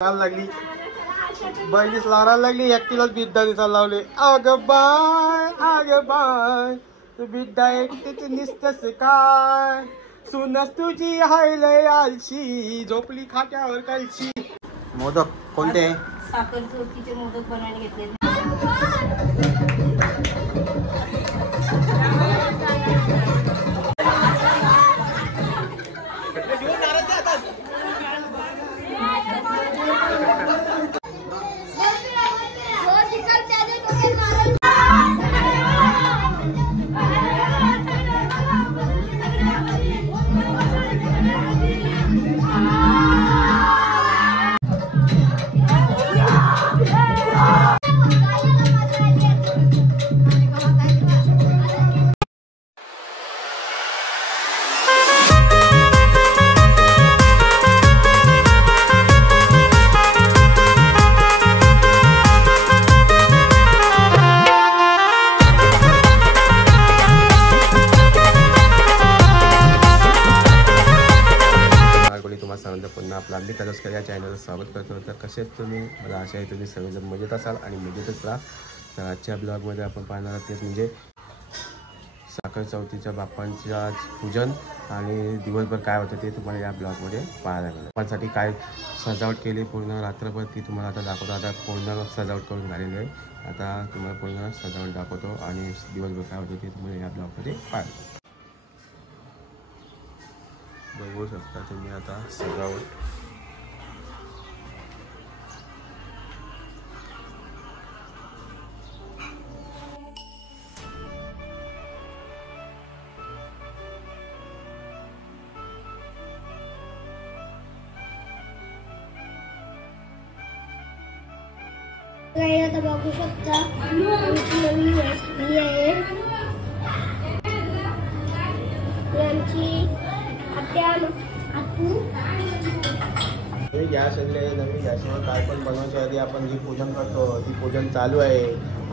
लागली बहिणीस लावायला लागली, एकटीलाच बिद्दा दिसायला लावले. अग बाय तू बिद्दा एकटीच निसतस काय, सुनस तुझी हाय लय आलशी, झोपली खाट्यावर कालशी. मोदक कोणते? साखर चोथीचे मोदक बनवायला घेतले. पुन्हा आपला आम्ही तलस्कर या चॅनलवर स्वागत करतो. तर कसे तुम्ही, मला आशा आहे तुम्ही सर्वजण मजेत असाल आणि मजेतच राहा. तर आजच्या ब्लॉगमध्ये आपण पाहणार आहोत तेच म्हणजे साखर चौथीच्या बाप्पांचे आज पूजन आणि दिवसभर काय होतं ते तुम्हाला या ब्लॉगमध्ये पाहायला मिळेल. बाप्पांसाठी काय सजावट केली पूर्ण रात्रभर ती तुम्हाला आता दाखवतो. आता पूर्ण सजावट करून झालेली आहे. आता तुम्हाला पूर्ण सजावट दाखवतो आणि दिवसभर काय होतं ते तुम्हाला या ब्लॉगमध्ये पाहायला बघू शकता तुम्ही आता सजावट. आता बघू शकता नवी रेसिपी आहे यांची. गॅस आणले नवीन गॅसवर काय पण बनवायच्या आधी आपण जी पूजन करतो ती पूजन चालू आहे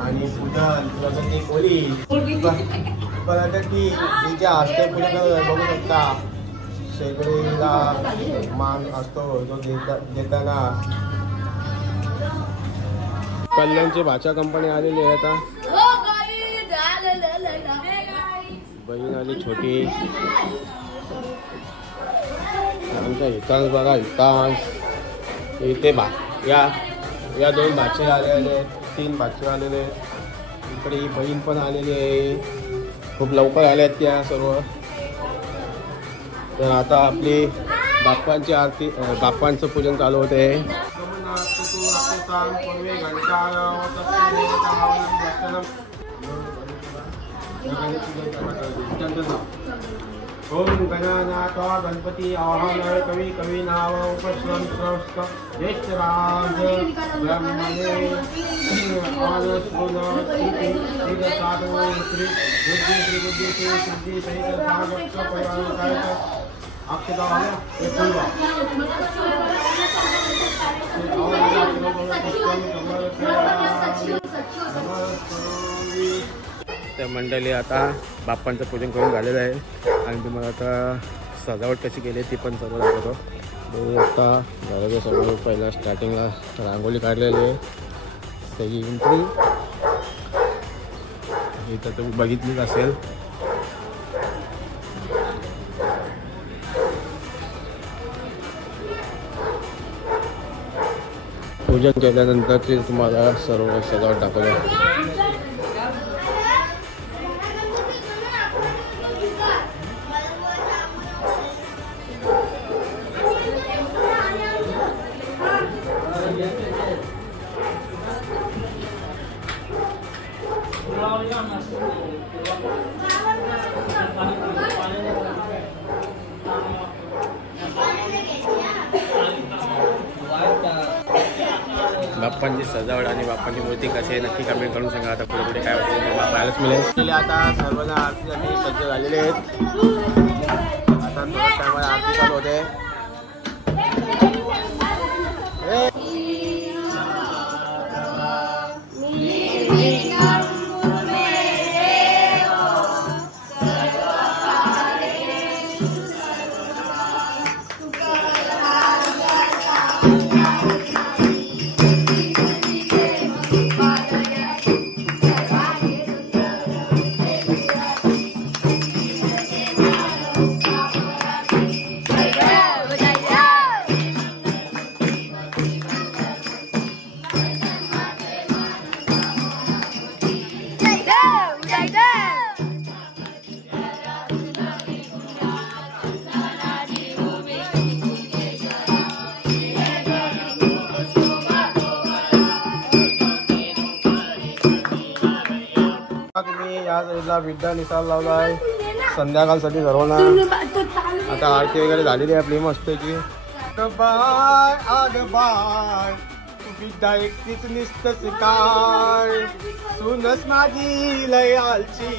आणि पूजन तुला ती कोली पण आता ती तिच्या हस्ते पूजन बघू शकता. शेगडीला मान असतो जो देताना. कल्याणची भाषा कंपनी आलेली आहे. आता बहीण आली छोटी. आमच्या हितांश बघा, हितांश इथे या दोन भाचे आलेले, 3 भाचे आलेले. इकडे ही बहीण पण आलेली आहे. खूप लवकर आल्यात त्या सर्व. तर आता आपली बाप्पांची आरती, बाप्पांचं पूजन चालू होते. ओम गणानाथ गणपती आवाहन कवी कवी नाव उपश्रम श्रवस्त ज्येष्ठराज ब्रह्मणे आनस्पुन श्रुति श्री साधव श्री बुद्धि श्री बुद्धि श्री सिद्धि सहित सागत परिवार सहित अक्षता हे फुलवा त्या मंडळी आता बाप्पांचं पूजन करून झालेलं आहे आणि तुम्हाला आता सजावट कशी केली ती पण सर्व दाखवतो. आता घराच्या समोर पहिला स्टार्टिंगला रांगोळी काढलेली आहे. त्याची एंट्री इथं तुम्ही बघितलीच असेल. पूजन केल्यानंतर ते तुम्हाला सर्व सजावट दाखवलं. बाप्पांची सजावट आणि बाप्पांची मूर्ती कशी आहे नक्की कमेंट करून सांगा. आता पुढे पुढे काय होते ते पाहायलाच मिळेल. आता सर्वजण आरतीसाठी सज्ज झालेले आहेत. आता थोड्या टायमाला आरती चालू होते. या साईडला विड्डा निसाल लावलाय संध्याकाळसाठी सर्वांना. आता आरती वगैरे झालेली आहे आपली मस्त की. बाय आग बाय विड्डा एकटीच निसतच काय सुनस माझी लयालची.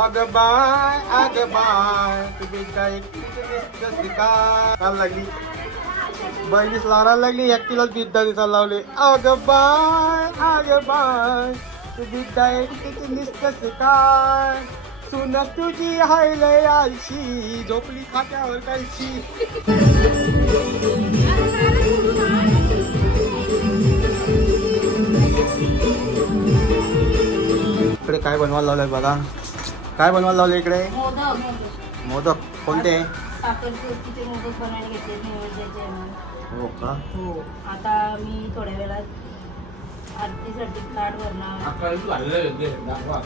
आग बाय तू विड्डा एकटीच निसतच काय लागली बहिणीच लावायला लागली एकटीलाच विद्या दिसायला लावली. आग बाय तू विद्या एकटीच निसतस काय सुनस तुझी हाय लय आलशी झोपली खात्यावर कालची. इकडे काय बनवायला लावलंय बघा. काय बनवायला लावलं इकडे? मोदक. कोणते? साखर चौथीचे मोदक बनायला घेतले नैवेद्याचे आम्हाला. हो का? हो. आता मी थोड्या वेळात आरतीसाठी ताट भरणार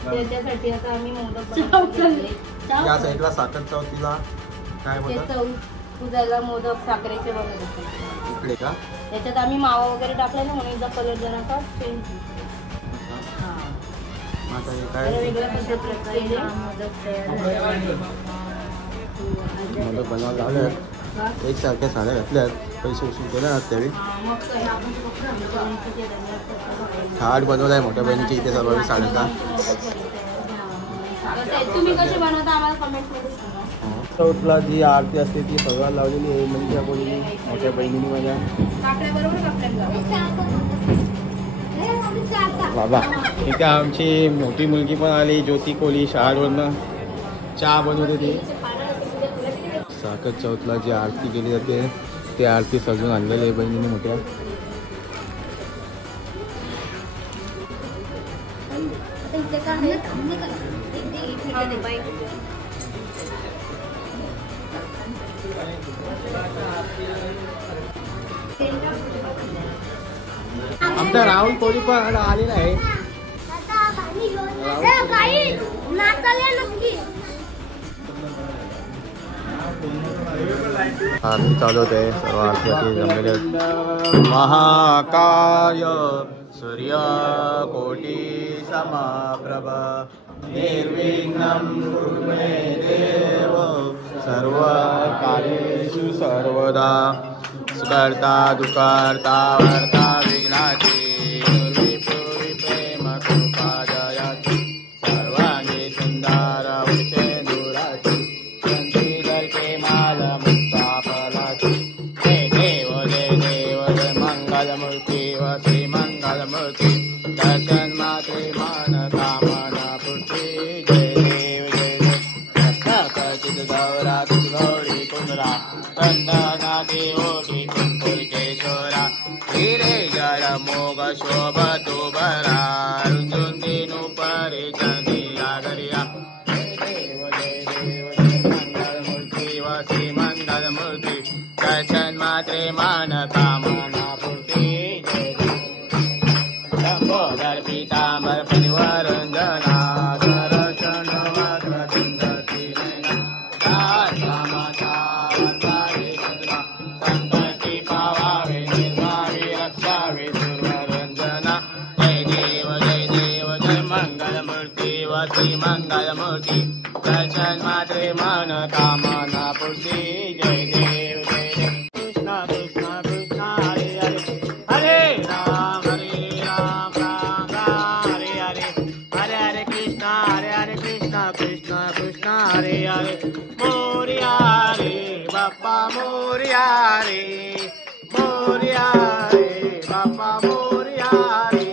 त्याच्यासाठी आता आम्ही मोदक बनवले. या साईडला साखर चौथीला काय बोलतात? पूजाला मोदक साखरेचे बनवत असतात इकडे का? त्याच्यात आम्ही मावा वगैरे टाकला ना म्हणून कलर जरा चेंज. वेगळ्या पद्धतीने मोदक मोदक बनवायला लावल्यात. एकसारख्या साड्या घातल्यात पैसे उसूल केले ना त्यावेळी. थाट बनवलाय मोठ्या बहिणीची इथे सर्व साड्याचा. तुम्ही कसे बनवता आम्हाला कमेंटमध्ये सांगा. चौथला जी आरती असते ती सगळं लावलेली आहे म्हणजे बोलली मोठ्या बहिणीने माझ्या. बाबा इथे आमची मोठी मुलगी पण आली ज्योती कोली शहरवरनं चहा बनवत होती. साखर चौथला जी आरती केली जाते ती आरती सजून आणलेली आहे बहिणीने मोठ्या. आमचा राहुल कोळी पण आलेला आहे. आरती चालू होते सर्व आरतीसाठी जमलेले. महाकाय सूर्य कोटी समप्रभ निर्विघ्नं कुरु मे देव सर्व कार्येषु सर्वदा. सुकर्ता दुकर्ता वर्ता विघ्नाची निर्विपूरी प्रेम कृपा जयाची सर्वांगी सुंदर वृषेंदुराची संतीधर के माल मुक्ता फलाची. जय देव जय मंगलमूर्ती व श्री मंगलमूर्ती दर्शन मात्रे मान कामना पूर्ती. जय देव रत्नाकर्षित गौरा गौरी कुंदरा चंदना देवोटी कुंकुर केशोरा हिरे जल मोग शोभ दुबरा रुंजुंदिनु परे चंदी आगरिया. जय देव मंगलमूर्ती व श्री मंगलमूर्ती दर्शन मात्रे मान कामना पूर्ती. जय लंबोदर पीतांबर परिवरंजना दर्शन मात्र सुंदती संकटी पावावे निर्मावे रक्षावे सुरवरंजना. जय देव जय मंगलमूर्ती व श्री मंगलमूर्ती दर्शन मात्रे मन कामना पूर्ती. जय देव कृष्ण कृष्ण कृष्ण हरे हरे हरे राम राम राम हरे हरे हरे हरे कृष्ण कृष्ण कृष्ण हरे हरे. मोरया रे बाप्पा मोरया रे मोरया रे बाप्पा मोरया रे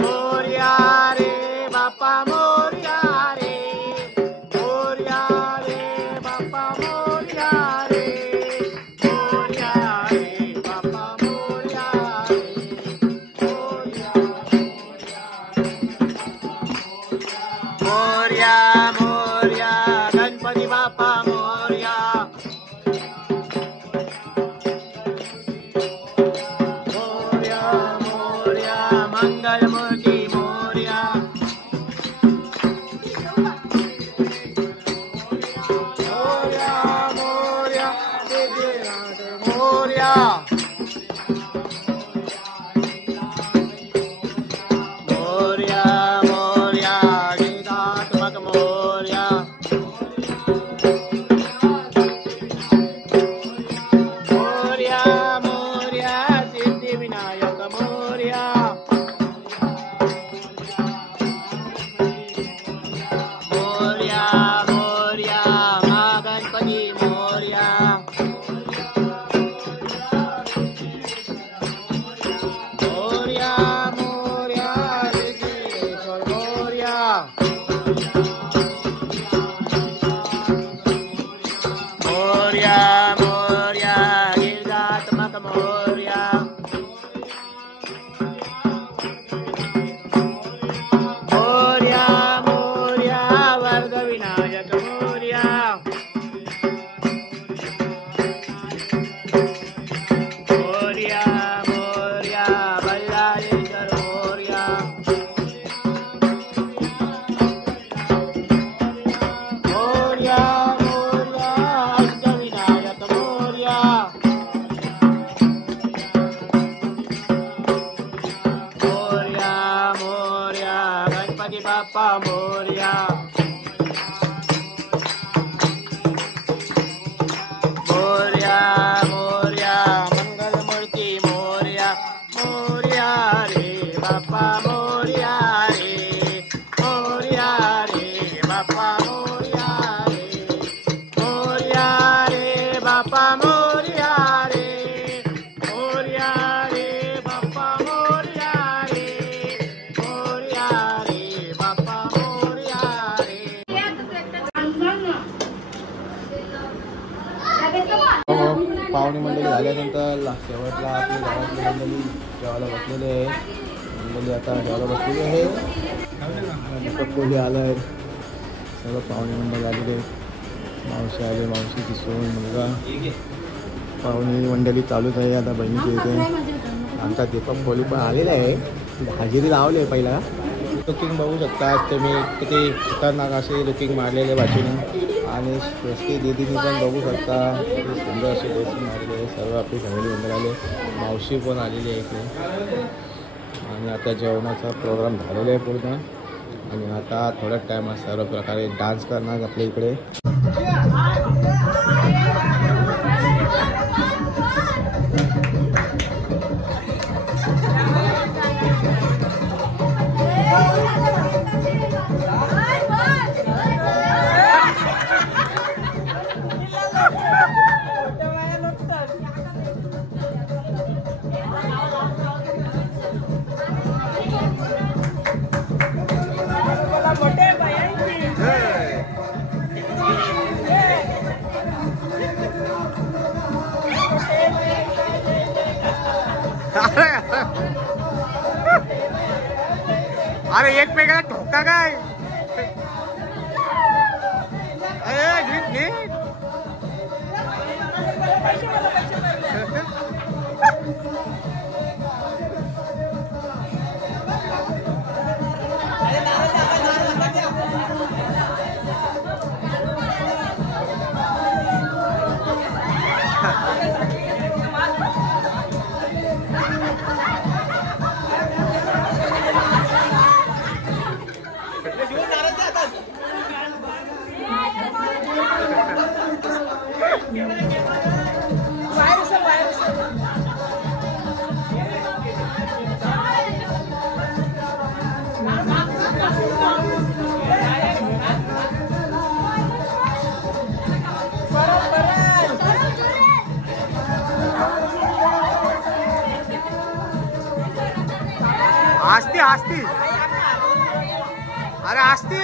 मोरया रे बाप्पा मोरया रे मोरया रे बाप्पा मोरया रे मोरया रे बाप्पा मोरया रे मोरया मोरया गणपती बाप्पा मोरया. मोरया मोरया मंगलमूर्ती मोरया. मोरया मोरया सिद्धिनाथ मोरया. मोरया मोरया मोरया मोरया वर्ग विनायक मोरया मोरया मोरया बल्लाळेश्वर मोरया मोरया मोरया अष्टविनायक मोरया मोरया मोरया गणपती बाप्पा मोरया मोरया मोरया मंगलमूर्ती मोरया मोरया रे बाप्पा मोरया रे बाप्पा मोरया रे बाप्पा मोरया रे बाप्पा मोरया रे बाप्पा मोरया रे पाहुणे मंडळी झाल्यानंतर शेवटला आपली गावातली मंडळी जेवायला बसलेले आहे. मंडळी आता जेवायला बसलेली आहे. दीपक कोहली आलाय. सर्व पाहुणे मंडळी आलेले. मावशी आले, मावशीची सोन मुलगा. पाहुणे मंडळी चालूच आहे. आता बहिणीची इथे आमचा दीपक कोहली पण आलेला आहे. हजेरी लावली आहे पहिला. लुकिंग बघू शकता तुम्ही किती खतरनाक असे लुकिंग मारलेले बाजूने. आणि स्वस्ती दीदीनी पण बघू शकता सुंदर असे ड्रेसिंग मारले आहे. सर्व आपली फॅमिली मेंबर आले. मावशी पण आलेली आहे इथे. आणि आता जेवणाचा प्रोग्राम झालेला आहे पूर्ण. आणि आता थोड्याच टायमात सर्व प्रकारे डान्स करणार आपल्या इकडे. अरे एक पेगा ठोका काय. आस्ती आस्ती अरे आस्ती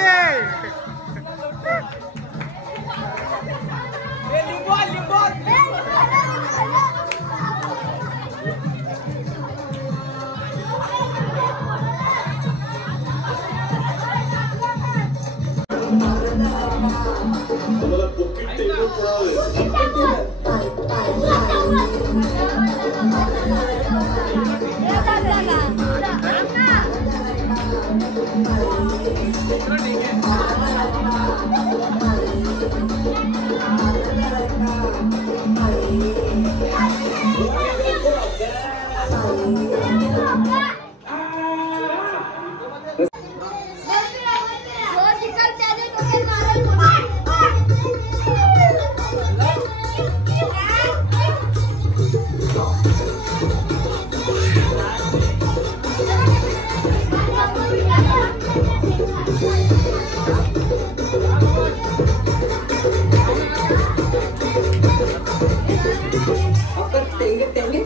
टेंगे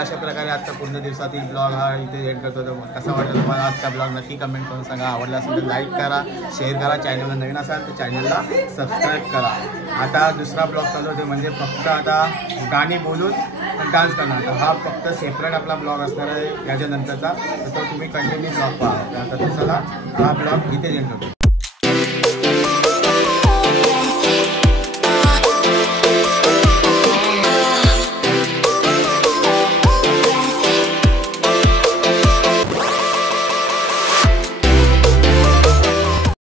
अशा प्रकारे आजचा पूर्ण दिवसातील ब्लॉग हा इथे एंड करतो. तर कसा वाटला तुम्हाला आजचा ब्लॉग नक्की कमेंट करून सांगा. आवडला असेल तर लाईक करा, शेअर करा. चॅनलला नवीन असाल तर चॅनलला सबस्क्राईब करा. आता दुसरा ब्लॉग चालू होते म्हणजे फक्त आता गाणी बोलून डान्स करणार. तर हा फक्त सेपरेट आपला ब्लॉग असणार आहे याच्यानंतरचा. तर तो तुम्ही कंटिन्यू ब्लॉग पहा. तर चला हा ब्लॉग इथे एंड करतो.